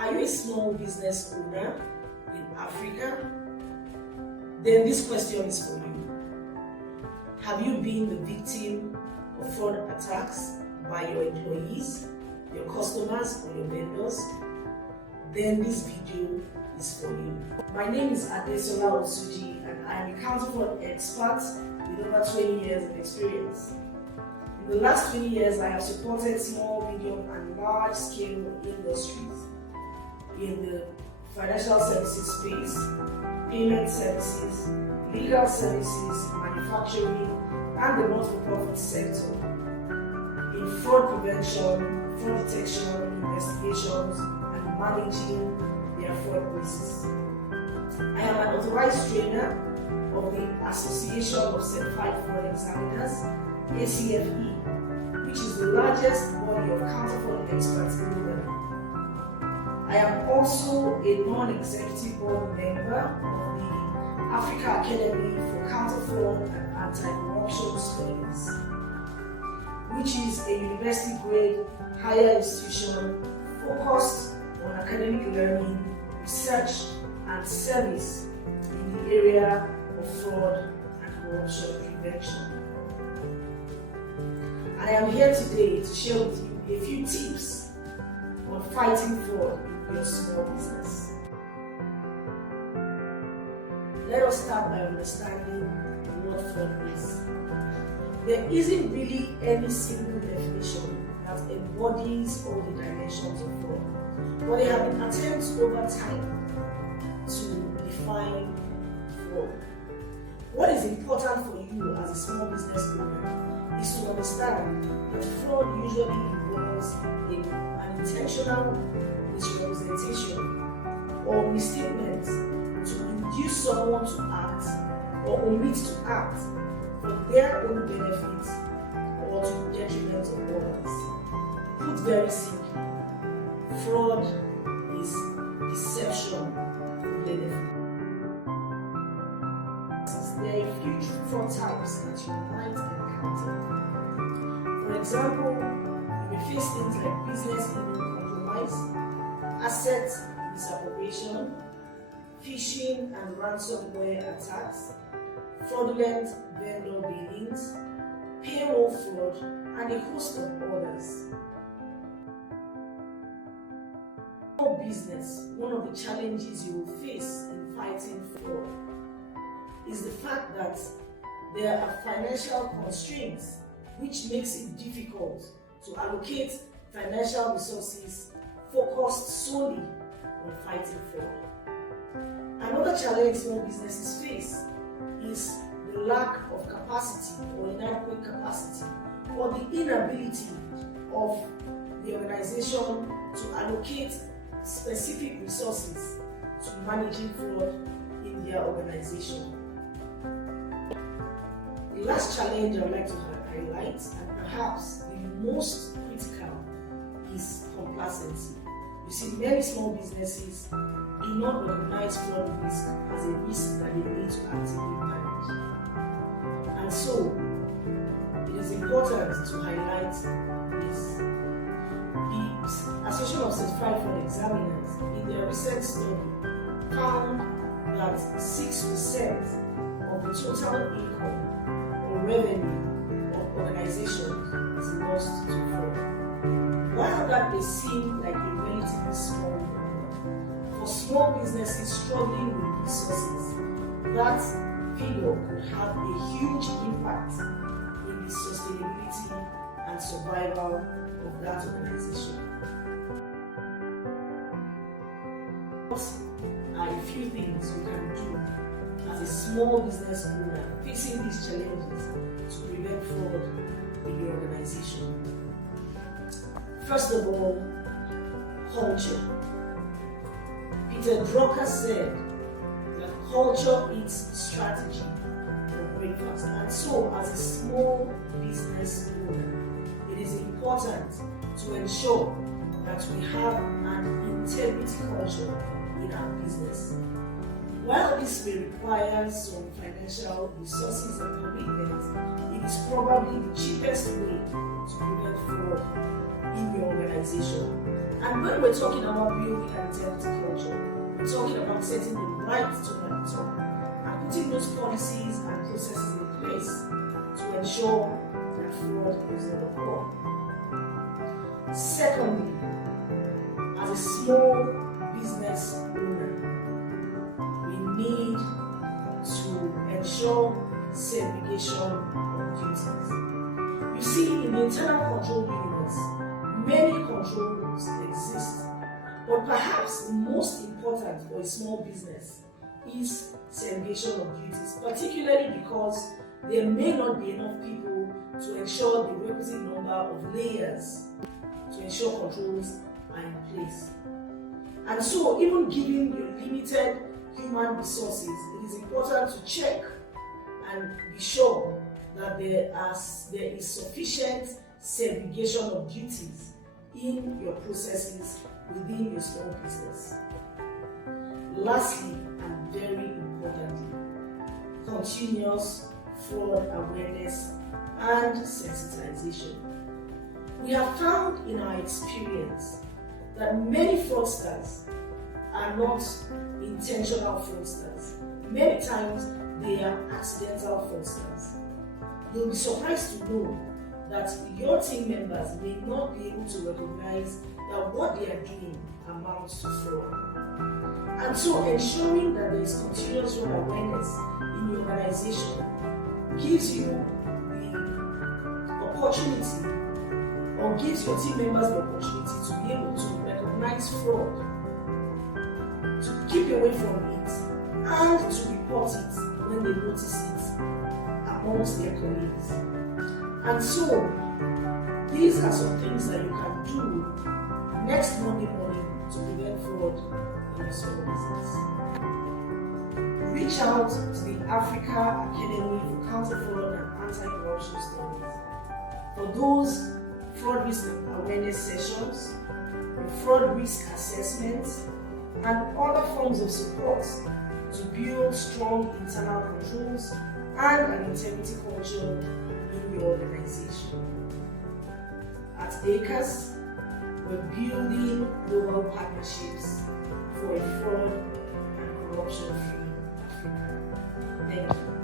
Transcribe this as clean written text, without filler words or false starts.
Are you a small business owner in Africa? Then this question is for you. Have you been the victim of fraud attacks by your employees, your customers, or your vendors? Then this video is for you. My name is Adesola Osuji, and I am a counter fraud expert with over 20 years of experience. In the last 20 years, I have supported small, medium, and large-scale industries in the financial services space, payment services, legal services, manufacturing, and the not-for-profit sector in fraud prevention, fraud detection, investigations, and managing their fraud risks. I am an authorized trainer of the Association of Certified Fraud Examiners, ACFE, which is the largest body of counter-fraud experts globally. I am also a non-executive board member of the Africa Academy for Counter-Fraud and Anti-Corruption Studies, which is a university-grade higher institution focused on academic learning, research, and service in the area of fraud and corruption prevention. I am here today to share with you a few tips on fighting fraud in your small business. Let us start by understanding what fraud is. There isn't really any single definition that embodies all the dimensions of fraud, but there have been attempts over time to define fraud. What is important for you as a small business owner is to understand that fraud usually involves an intentional misrepresentation or misstatement to induce someone to act or omit to act for their own benefit or to the detriment of others. Put very simply, fraud is deception for benefit. There are a few fraud types that you might encounter. For example, you may face things like business compromise, asset misappropriation, phishing and ransomware attacks, fraudulent vendor billings, payroll fraud, and a host of others. For business, one of the challenges you will face in fighting fraud is the fact that there are financial constraints which makes it difficult to allocate financial resources focused solely on fighting fraud. Another challenge small businesses face is the lack of capacity or inadequate capacity or the inability of the organization to allocate specific resources to managing fraud in their organization. The last challenge I would like to highlight, and perhaps the most critical, is complacency. You see, many small businesses do not recognize fraud risk as a risk that they need to actively manage. And so, it is important to highlight this. The Association of Certified Fraud Examiners, in their recent study, found that 6% of the total income or revenue of organizations is lost to fraud. While that may seem like a relatively small number, for small businesses struggling with resources, that figure could have a huge impact in the sustainability and survival of that organization. What are a few things you can do as a small business owner facing these challenges to prevent fraud in your organization? First of all, culture. Peter Drucker said that culture eats strategy for breakfast. And so, as a small business owner, it is important to ensure that we have an integrity culture in our business. While this may require some financial resources and commitment, it is probably the cheapest way to prevent fraud in your organization. And when we're talking about building an integrity culture, we're talking about setting the right tone at the top and putting those policies and processes in place to ensure that fraud is not occur. Secondly, as a small business owner, we need to ensure segregation of duties. You see, in the internal control universe, many controls exist, but perhaps the most important for a small business is segregation of duties, particularly because there may not be enough people to ensure the requisite number of layers to ensure controls are in place. And so, even given your limited human resources, it is important to check and be sure that there is sufficient segregation of duties in your processes within your small business. Lastly, and very importantly, continuous fraud awareness and sensitization. We have found in our experience that many fraudsters are not intentional fraudsters. Many times they are accidental fraudsters. You'll be surprised to know that your team members may not be able to recognize that what they are doing amounts to fraud. And so ensuring that there is continuous fraud awareness in your organization gives you the opportunity, or gives your team members the opportunity to be able to recognize fraud, to keep away from it, and to report it when they notice it amongst their colleagues. And so, these are some things that you can do next Monday morning to prevent fraud in your small business. Reach out to the Africa Academy for Counter Fraud and Anti-Corruption Studies for those fraud risk awareness sessions, fraud risk assessments, and other forms of support to build strong internal controls and an integrity culture in your organization. At AACAS, we're building global partnerships for a fraud and corruption-free Africa. Thank you.